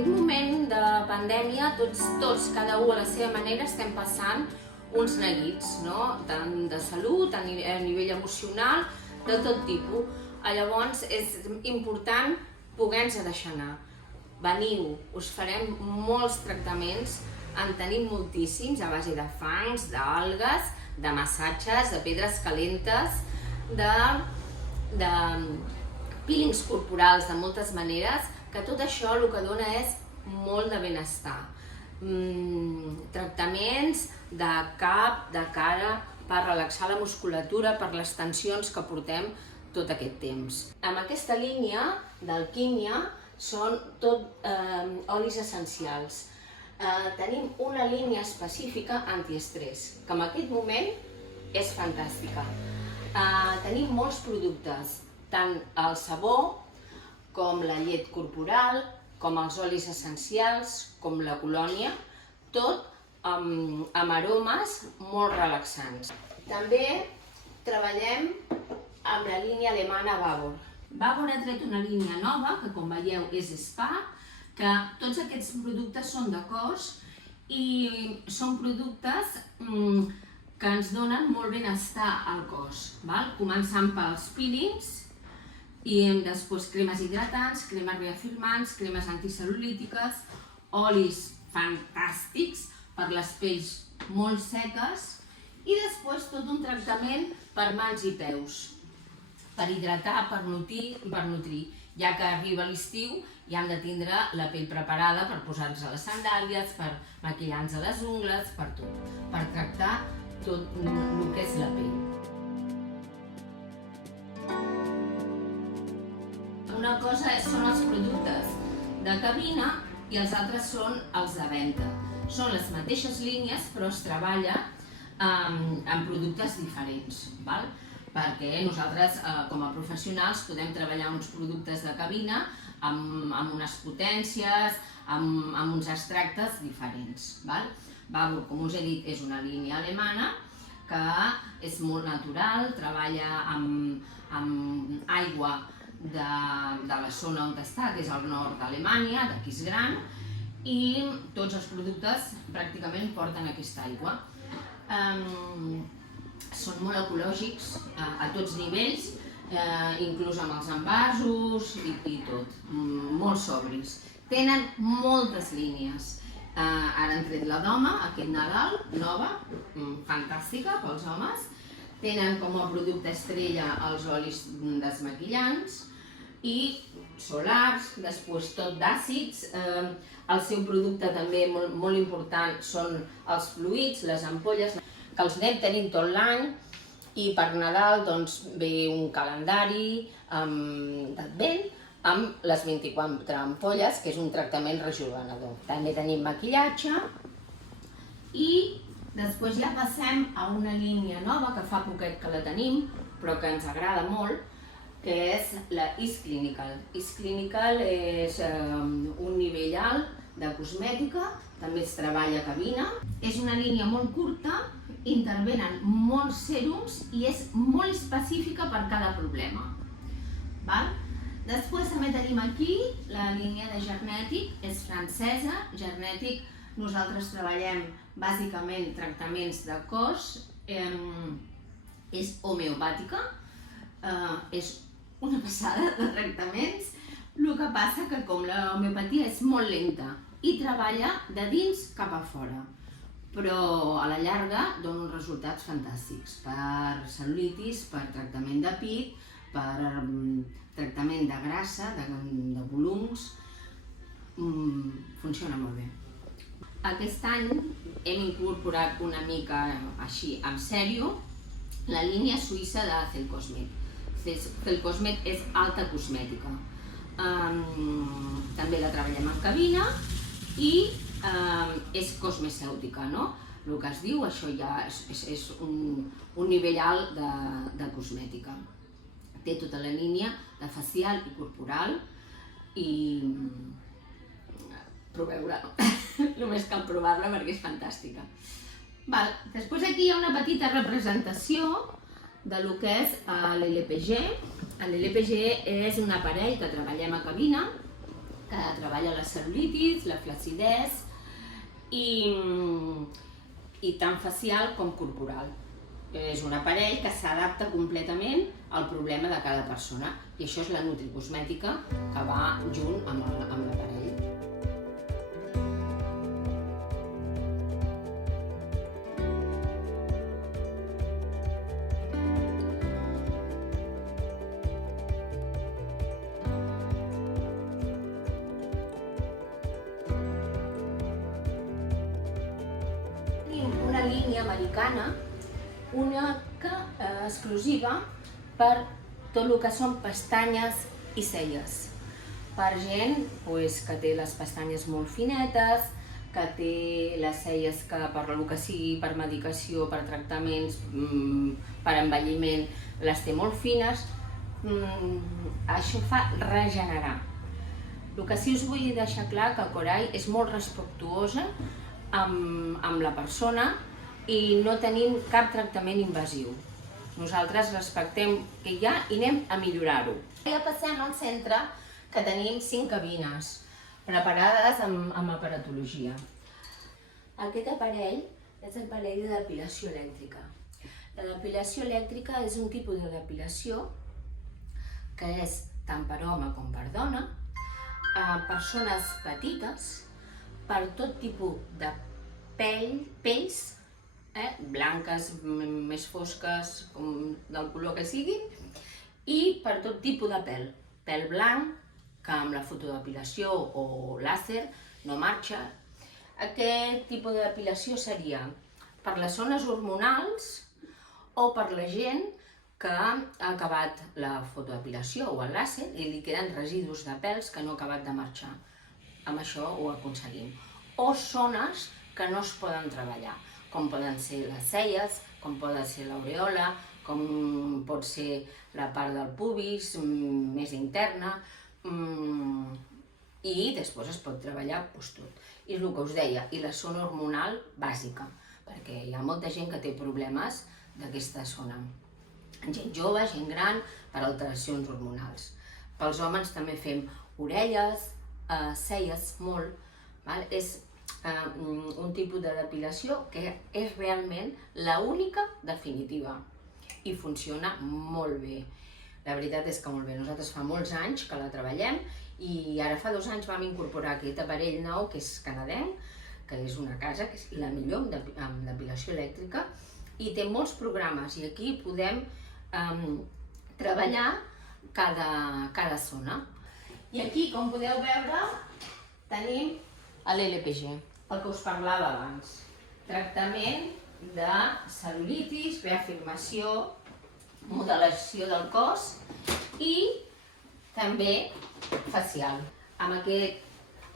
aquest moment de pandèmia, tots, cada u a la seva manera, estem passant uns neguits, no? Tant de salut, a nivell emocional, de tot tipus. Llavors és important poder-nos deixar anar. Veniu, us farem molts tractaments, en tenim moltíssims, a base de fangs, d'algues, de massatges, de pedres calentes, de peelings corporals de moltes maneres, que tot això el que dona és molt de benestar. Tractaments de cap, de cara, per relaxar la musculatura, per les tensions que portem tot aquest temps. Amb aquesta línia d'alquímia són tot olis essencials. Tenim una línia específica antiestrès, que en aquest moment és fantàstica. Tenim molts productes, tant el sabó, com la llet corporal, com els olis essencials, com la colònia, tot amb aromes molt relaxants. També treballem amb la línia alemana Babor. Babor ha tret una línia nova, que com veieu és spa, que tots aquests productes són de cos i són productes que ens donen molt benestar al cos. Començant pels peelings, i després cremes hidratants, cremes reafirmants, cremes anticel·lulítiques, olis fantàstics per les pells molt seques i després tot un tractament per mans i peus, per hidratar, per nutrir, ja que arriba l'estiu i hem de tindre la pell preparada per posar-nos les sandàlies, per maquillar-nos les ungles, per tot, per tractar tot el que és la pell. Una cosa són els productes de cabina i els altres són els de venda. Són les mateixes línies però es treballa amb productes diferents, perquè nosaltres com a professionals podem treballar uns productes de cabina amb unes potències, amb uns extractes diferents. Babor, com us he dit, és una línia alemana que és molt natural, treballa amb aigua de la zona on està, que és el nord d'Alemanya, d'Aquisgrán, i tots els productes pràcticament porten aquesta aigua. Són molt ecològics a tots nivells, inclús amb els envasos i tot, molt sobris. Tenen moltes línies. Ara han tret la d'home, aquest Nadal, nova, fantàstica pels homes. Tenen com a producte estrella els olis desmaquillants i solars, després tot d'àcids. El seu producte també molt important són els fluids, les ampolles, que els anem tenint tot l'any, i per Nadal ve un calendari d'advent amb les 24 ampolles, que és un tractament rejuvenador. També tenim maquillatge i després ja passem a una línia nova, que fa poquet que la tenim, però que ens agrada molt, que és la Is Clinical. Is Clinical és un nivell alt de cosmètica, també es treballa a cabina. És una línia molt curta, intervenen molts sèrums i és molt específica per cada problema. Després també tenim aquí la línia de Gernetic, és francesa. Gernetic, nosaltres treballem bàsicament tractaments de cos, és homeopàtica, és una passada de tractaments. El que passa que com la homeopatia és molt lenta i treballa de dins cap a fora, però a la llarga dona uns resultats fantàstics per cel·lulitis, per tractament de pit, per tractament de grassa, de volums. Funciona molt bé. Aquest any hem incorporat una mica així, en sèrio, la línia suïssa de Celcosmed. Celcosmed és alta cosmètica. També la treballem en cabina i és cosmecèutica, no? El que es diu, això ja és un nivell alt de cosmètica. Té tota la línia de facial i corporal i proveu-la, només cal provar-la perquè és fantàstica. Després aquí hi ha una petita representació del que és l'LPG. L'LPG és un aparell que treballem a cabina que treballa la cel·lulitis, la flacidesa i tant facial com corporal. És un aparell que s'adapta completament al problema de cada persona i això és la nutricosmètica que va junt amb l'aparell. Una línia americana única, exclusiva per tot el que són pestanyes i celles. Per gent que té les pestanyes molt finetes, que té les celles que per el que sigui, per medicació, per tractaments, per envelliment, les té molt fines. Això fa regenerar. El que sí us vull deixar clar que Coray és molt respectuosa amb la persona i no tenim cap tractament invasiu. Nosaltres respectem què hi ha i anem a millorar-ho. Ja passem al centre, que tenim 5 cabines preparades amb aparatologia. Aquest aparell és l'aparell de depilació elèctrica. La depilació elèctrica és un tipus de depilació que és tant per home com per dona, a persones petites, per tot tipus de pells, blanques, més fosques, del color que siguin, i per tot tipus de pèl. Pèl blanc, que amb la fotodepilació o làser no marxa. Aquest tipus de depilació seria per les zones hormonals o per la gent que ha acabat la fotodepilació o el làser i li queden residus de pèls que no ha acabat de marxar. Amb això ho aconseguim. O zones que no es poden treballar, com poden ser les celles, com poden ser l'aureola, com pot ser la part del pubis, més interna, i després es pot treballar tot. I el que us deia, i la zona hormonal bàsica, perquè hi ha molta gent que té problemes d'aquesta zona. Gent jove, gent gran, per alteracions hormonals. Pels homes també fem orelles, celles, molt. És un tipus de depilació que és realment l'única definitiva i funciona molt bé. La veritat és que molt bé. Nosaltres fa molts anys que la treballem i ara fa 2 anys vam incorporar aquest aparell nou que és canadenc, que és una casa que és la millor amb depilació elèctrica i té molts programes i aquí podem treballar cada zona. I aquí, com podeu veure, tenim l'LPG, el que us parlava abans. Tractament de cel·lulitis, reafirmació, modelació del cos i també facial. Amb aquest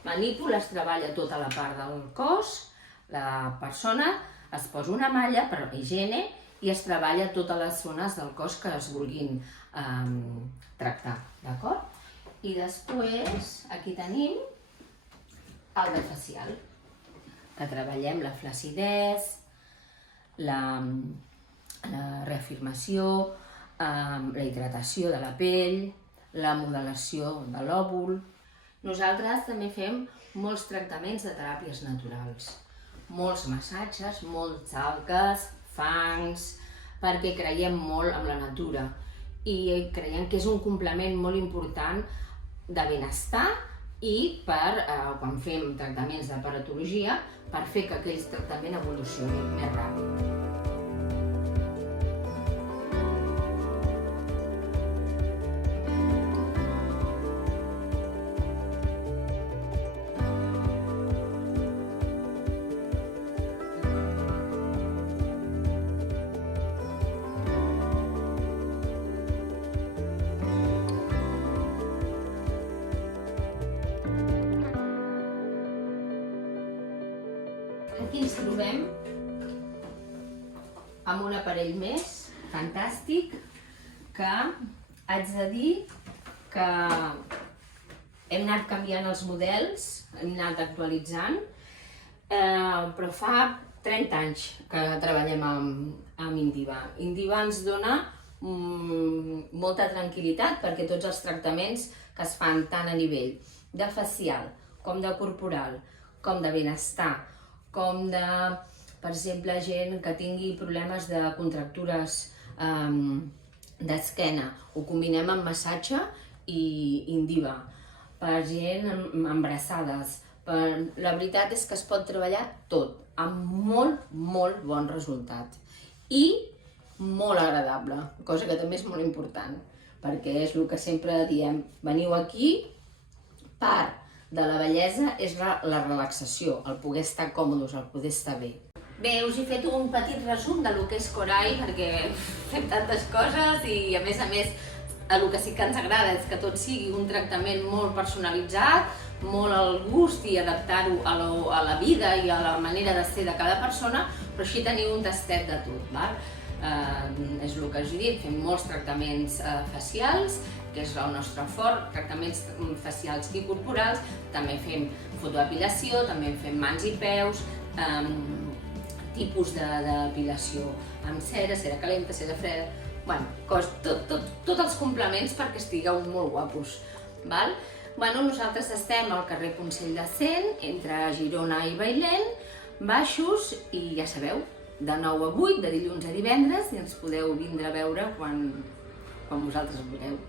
manípul es treballa tota la part del cos, la persona es posa una malla per higiene i es treballa totes les zones del cos que es vulguin tractar, d'acord? I després aquí tenim el de facial, que treballem la flacidesa, la reafirmació, la hidratació de la pell, la modelació de l'òvul. Nosaltres també fem molts tractaments de teràpies naturals, molts massatges, molts algues, fangs, perquè creiem molt en la natura i creiem que és un complement molt important de benestar i quan fem tractaments d'aparatologia per fer que aquell tractament evolucioni més ràpid. Aquí ens trobem amb un aparell més fantàstic que haig de dir que hem anat canviant els models, hem anat actualitzant, però fa 30 anys que treballem amb Indiva. Indiva ens dona molta tranquil·litat perquè tots els tractaments que es fan tant a nivell de facial, com de corporal, com de benestar, com de, per exemple, gent que tingui problemes de contractures d'esquena, ho combinem amb massatge i Indiva, per gent embarassades. La veritat és que es pot treballar tot, amb molt, molt bon resultat. I molt agradable, cosa que també és molt important, perquè és el que sempre diem, veniu aquí, part de la bellesa és la relaxació, el poder estar còmodes, el poder estar bé. Bé, us he fet un petit resum del que és Corai, perquè fem tantes coses i a més el que sí que ens agrada és que tot sigui un tractament molt personalitzat, molt al gust i adaptar-ho a la vida i a la manera de ser de cada persona, però així teniu un tastet de tot, val? És el que us he dit, fem molts tractaments facials, que és el nostre fort, tractaments facials i corporals, també fem fotodepilació, també fem mans i peus, tipus de depilació amb cera, cera calenta, cera freda, bueno, tots els complements perquè estigueu molt guapos, val? Bueno, nosaltres estem al carrer Consell de Cent, entre Girona i Bailèn, baixos, i ja sabeu, de 9 a 8, de dilluns a divendres, i ens podeu vindre a veure quan vosaltres vulgueu.